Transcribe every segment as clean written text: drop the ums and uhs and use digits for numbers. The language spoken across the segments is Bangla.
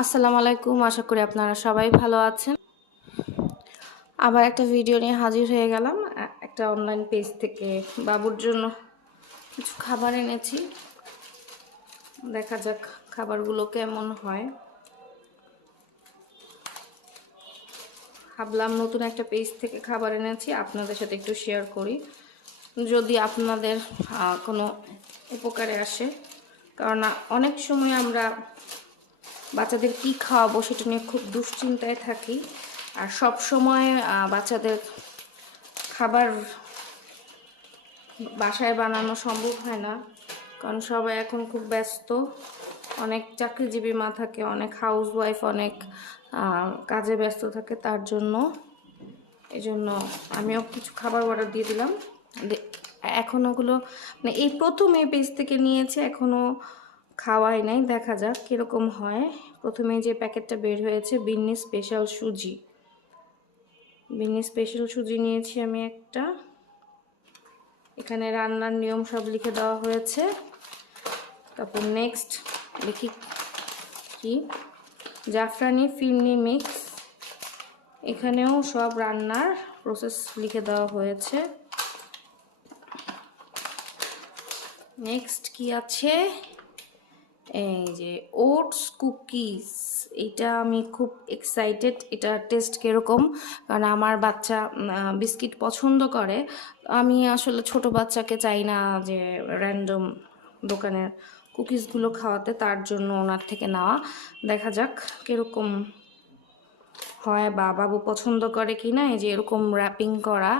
আসসালামু আলাইকুম, আশা করি আপনারা সবাই ভালো আছেন। আবার একটা ভিডিও নিয়ে হাজির হয়ে গেলাম। একটা অনলাইন পেজ থেকে বাবুর জন্য কিছু খাবার এনেছি। দেখা যাক খাবারগুলো কেমন হয়। ভাবলাম নতুন একটা পেজ থেকে খাবার এনেছি, আপনাদের সাথে একটু শেয়ার করি, যদি আপনাদের কোনো উপকারে আসে। কারণ অনেক সময় আমরা বাচ্চাদের কি খাওয়াবো সেটা নিয়ে খুব দুশ্চিন্তায় থাকি। আর সব সময় বাচ্চাদের খাবার বাসায় বানানো সম্ভব হয় না, কারণ সবাই এখন খুব ব্যস্ত। অনেক চাকরিজীবী মা থাকে, অনেক হাউসওয়াইফ অনেক কাজে ব্যস্ত থাকে, তার জন্য এই জন্য আমিও কিছু খাবার অর্ডার দিয়ে দিলাম। এখন ওগুলো মানে এই প্রথম এই পেজ থেকে নিয়েছে, এখনও খাওয়াই নাই, দেখা যাক কীরকম হয়। প্রথমে যে প্যাকেটটা বের হয়েছে বিন্নি স্পেশাল সুজি, বিন্নি স্পেশাল সুজি নিয়েছি আমি একটা। এখানে রান্নার নিয়ম সব লিখে দেওয়া হয়েছে। তারপর নেক্সট দেখি কি, জাফরানি ফিরনি মিক্স, এখানেও সব রান্নার প্রসেস লিখে দেওয়া হয়েছে। নেক্সট কি আছে, এই যে ওটস কুকিজ, এটা আমি খুব এক্সাইটেড, এটা টেস্ট কীরকম, কারণ আমার বাচ্চা বিস্কিট পছন্দ করে। আমি আসলে ছোট বাচ্চাকে চাই না যে র্যান্ডম দোকানের কুকিজগুলো খাওয়াতে, তার জন্য ওনার থেকে নেওয়া। দেখা যাক কীরকম হয় বা বাবু পছন্দ করে কি না। এই যে এরকম র্যাপিং করা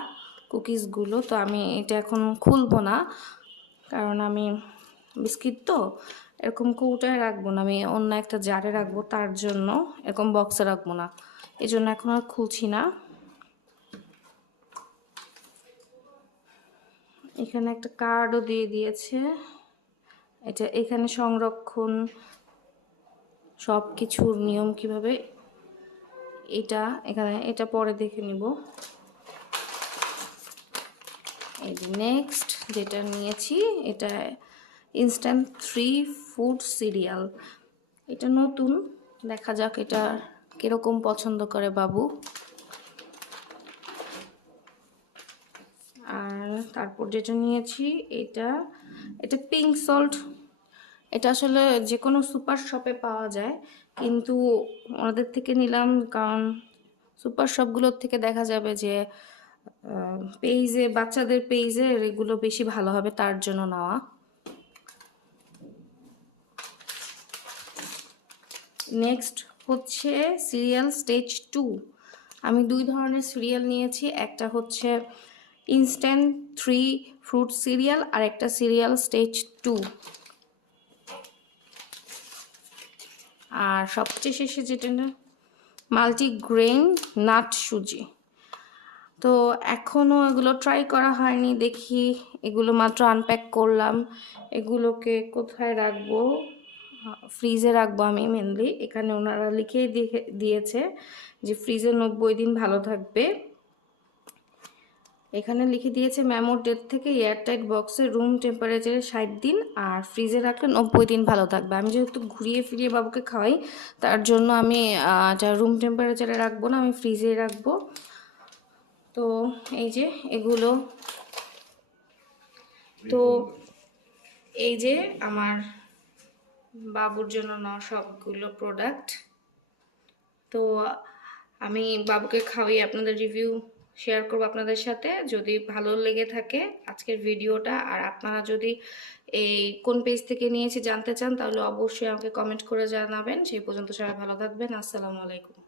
কুকিজগুলো, তো আমি এটা এখন খুলবো না, কারণ আমি বিস্কিট তো এরকম কৌটায় রাখবো না, আমি অন্য একটা জারে রাখবো, তার জন্য এরকম বক্সে রাখবো না, এই জন্য এখন আর খুলছি না। এখানে একটা কার্ডও দিয়ে দিয়েছে, এটা এখানে সংরক্ষণ সব কিছুর নিয়ম কিভাবে, এটা এখানে এটা পরে দেখে নিব। এই যে নেক্সট যেটা নিয়েছি, এটা ইনস্ট্যান্ট 3 ফুড সিরিয়াল, এটা নতুন, দেখা যাক এটা কিরকম পছন্দ করে বাবু। আর তারপর যেটা নিয়েছি এটা এটা পিঙ্ক সল্ট, এটা আসলে যে কোনো সুপার শপে পাওয়া যায়, কিন্তু ওনাদের থেকে নিলাম কারণ সুপার শপগুলোর থেকে দেখা যাবে যে পেজে, বাচ্চাদের পেজে এগুলো বেশি ভালো হবে, তার জন্য নেওয়া। নেক্সট হচ্ছে সিরিয়াল স্টেজ 2, আমি 2 ধরনের সিরিয়াল নিয়েছি, একটা হচ্ছে ইনস্ট্যান্ট 3 ফ্রুট সিরিয়াল আর একটা সিরিয়াল স্টেজ 2। আর সবচেয়ে শেষে যেটা না মাল্টিগ্রেন নাট সুজি, তো এখনও এগুলো ট্রাই করা হয়নি, দেখি এগুলো মাত্র আনপ্যাক করলাম, এগুলোকে কোথায় রাখবো, ফ্রিজে রাখবো আমি মেনলি। এখানে ওনারা লিখেই দিয়েছে যে ফ্রিজে 90 দিন ভালো থাকবে, এখানে লিখে দিয়েছে মেমোর ডেট থেকে এয়ারটাইট বক্সে রুম টেম্পারেচারে 60 দিন, আর ফ্রিজে রাখলে 90 দিন ভালো থাকবে। আমি যেহেতু ঘুরিয়ে ফিরিয়ে বাবুকে খাওয়াই, তার জন্য আমি এটা রুম টেম্পারেচারে রাখবো না, আমি ফ্রিজেই রাখবো। তো এই যে এগুলো, তো এই যে আমার বাবুর জন্য নেওয়া সবগুলো প্রোডাক্ট। তো আমি বাবুকে খাওয়াই আপনাদের রিভিউ শেয়ার করব আপনাদের সাথে, যদি ভালো লেগে থাকে আজকের ভিডিওটা। আর আপনারা যদি এই কোন পেজ থেকে নিয়েছি জানতে চান, তাহলে অবশ্যই আমাকে কমেন্ট করে জানাবেন। সেই পর্যন্ত সবাই ভালো থাকবেন। আসসালামু আলাইকুম।